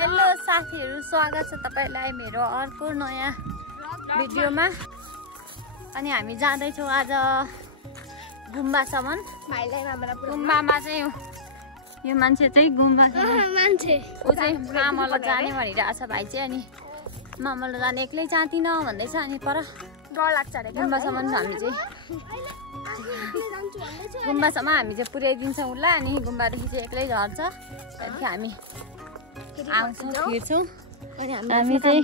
Hello साथीहरु, स्वागत छ तपाईलाई मेरो अर्को नयाँ भिडियोमा। अनि हामी जाँदै छौं आज गुम्बासम्म। गुम्बामा चाहिँ यो मान्छे चाहिँ गुम्बा मान्छे उ चाहिँ मामल जाने भनिरहेछ भाइ चाहिँ। अनि मामल जाने एक्लै जाँदिन भन्दैछ। अनि पर डर लाग्छ रे गुम्बासम्म हामी चाहिँ पुर्याइदिन्छौँ उसलाई। अनि गुम्बादेखि चाहिँ एक्लै झर्छ। त्यहाँदेखि हामी आउँछौँ फिर्छौँ। हामी चाहिँ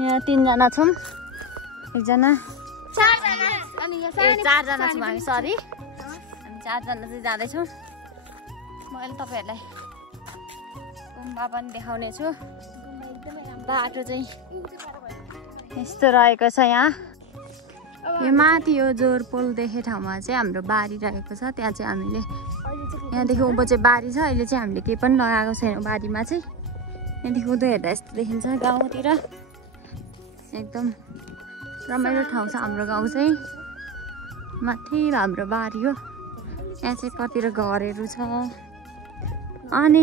यहाँ 3 जना छौँ। एकजना 4 जना अनि यहाँ 4 जना छौँ हामी। सरी, हामी 4 जना चाहिँ जाँदैछौँ। म अहिले तपाईहरुलाई गुम्बा पनि देखाउने छु। बाटो चाहिँ यस्तो रहेको छ। यहाँ यो माथि यो जोर पोल देखे ठाउँमा चाहिँ हाम्रो बारी रहेको छ। त्यहाँ चाहिँ हामीले यहाँदेखि उँभो चाहिँ बारी छ। अहिले चाहिँ हामीले केही पनि लगाएको छैनौँ बारीमा चाहिँ। यहाँदेखि उँधो हेर्दा यस्तो देखिन्छ। गाउँतिर एकदम रमाइलो ठाउँ छ हाम्रो गाउँ चाहिँ। माथि हाम्रो बारी हो। यहाँ चाहिँ कतिर घरहरू छ। अनि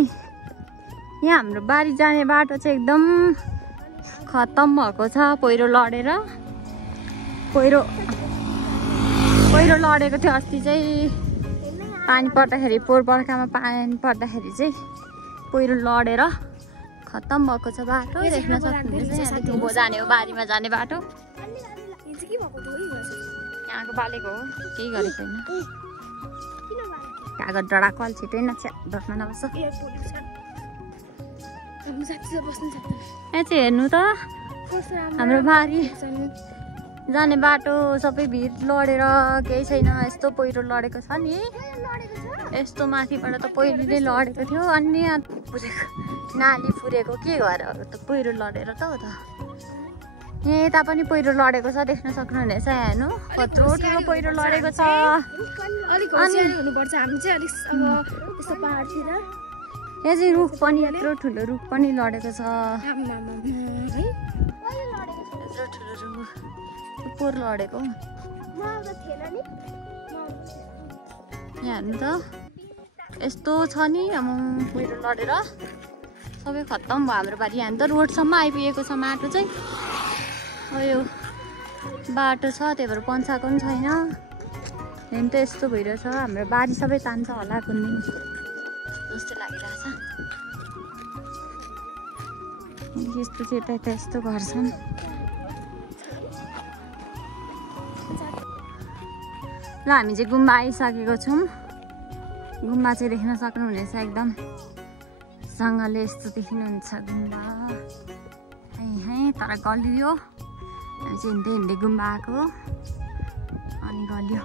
यहाँ हाम्रो बारी जाने बाटो चाहिँ एकदम खत्तम भएको छ। पहिरो लडेर पहिरो लडेको थियो अस्ति चाहिँ। पानी पर्दाखेरि पोहोर बर्खामा पानी पर्दाखेरि चाहिँ पहिरो लडेर खत्तम भएको छ बाटो। देख्न सक्नुहुन्छ उँभो जाने हो बारीमा जाने बाटो। यहाँको बालेको हो, केही गरेको छैन। कागज डढाएको अलि छिटै धर्मा नबस्छ। यहाँ चाहिँ हेर्नु त हाम्रो बारी जाने बाटो सबै भिड लडेर केही छैन। यस्तो पहिरो लडेको छ नि। यस्तो माथिबाट त पहिरोले लडेको थियो। अनि नाली फुरेको के गरेर त पहिरो लडेर त हो त। यहाँ यता पनि पहिरो लडेको छ, देख्न सक्नुहुनेछ। हेर्नु कत्रो ठुलो पहिरो लडेको छ। अनि हुनुपर्छ हामी चाहिँ अलिक अब यस्तो पहाडतिर। यहाँ चाहिँ रुख पनि यत्रो ठुलो रुख पनि लडेको छ। यत्रो ठुलो रुख पोहोर लडेको। यहाँ हेर्नु त यस्तो छ नि। पहिरो लडेर सबै खत्तम भयो हाम्रो बारी। यहाँ त रोडसम्म आइपुगेको छ माटो चाहिँ। अब यो बाटो छ, त्यही भएर पन्साएको पनि छैन। हेर्नु त यस्तो भइरहेछ। हाम्रो बारी सबै तान्छ होला कुनै दिन जस्तो लागिरहेछ। यस्तो चाहिँ यता यता यस्तो घर छन्। ल हामी चाहिँ गुम्बा आइसकेको छौँ। गुम्बा चाहिँ देख्न सक्नुहुनेछ। एकदम सँगले यस्तो देखिनुहुन्छ गुम्बा। तर गलियो। हामी चाहिँ हिँड्दै हिँड्दै गुम्बा आएको अनि गलियो।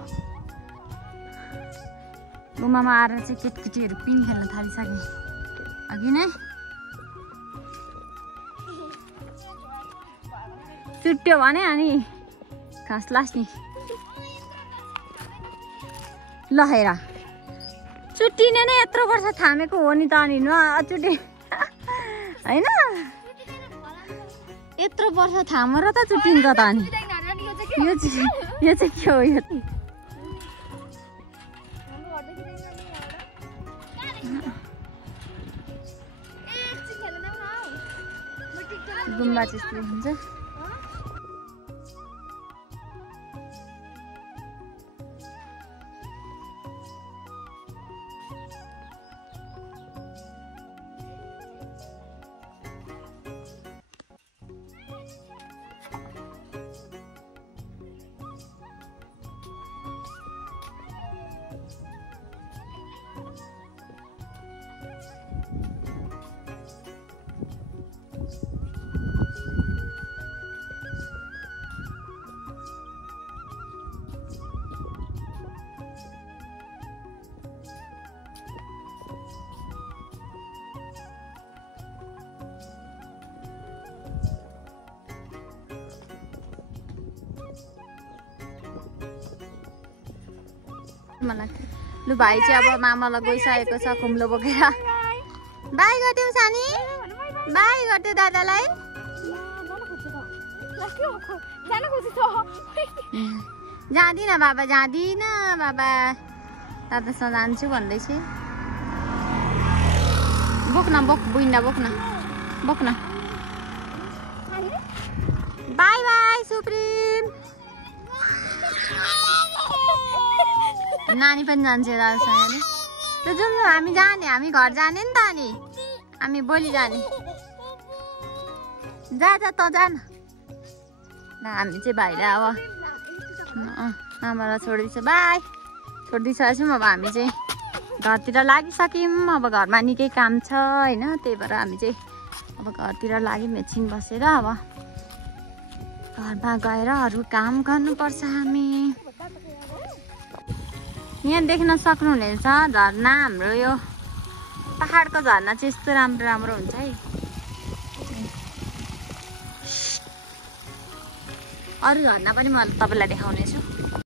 गुम्बामा आएर चाहिँ केटकेटीहरू पिन खेल्न थालिसके अघि नै। चुट्यो भने अनि घाँस लास्ने ल हेर चुट्टिने नै यत्रो वर्ष थामेको हो नि त। अनि चुट्टी होइन, यत्रो वर्ष थामेर त चुट्टिन्छ त। अनि यो चाहिँ के हो? यो गुम्बा चाहिँ यस्तो हुन्छ। मलाई लु भाइ चाहिँ अब मामालाई गइसकेको छ कुम्लो बोकेर। बाई गरिदेऊ सानी, बाई गरिदेऊ दादालाई। जाँदिन बाबा, जाँदिन बाबा, दादासँग जान्छु भन्दैछु। बोक्न बोक बुइन्डा बोक्न। बोक्न बाई बाई सुप्रिम नानी पनि जान्छ दाजुसँगले त जाउँ न हामी जाने हामी घर जाने नि त अनि हामी भोलि जाने जा जा त जा न हामी चाहिँ भाइलाई अब आमालाई छोडिदिन्छ बाई छोडिदिइसकेछौँ अब हामी चाहिँ घरतिर लागिसक्यौँ अब घरमा निकै काम छ होइन त्यही भएर हामी चाहिँ अब घरतिर लाग्यौँ एकछिन बसेर अब घरमा गएर अरू काम गर्नुपर्छ हामी यहाँ देख्न सक्नुहुनेछ झरना हाम्रो यो पहाडको झरना चाहिँ यस्तो राम्रो राम्रो हुन्छ है अरू झरना पनि म तपाईँलाई देखाउनेछु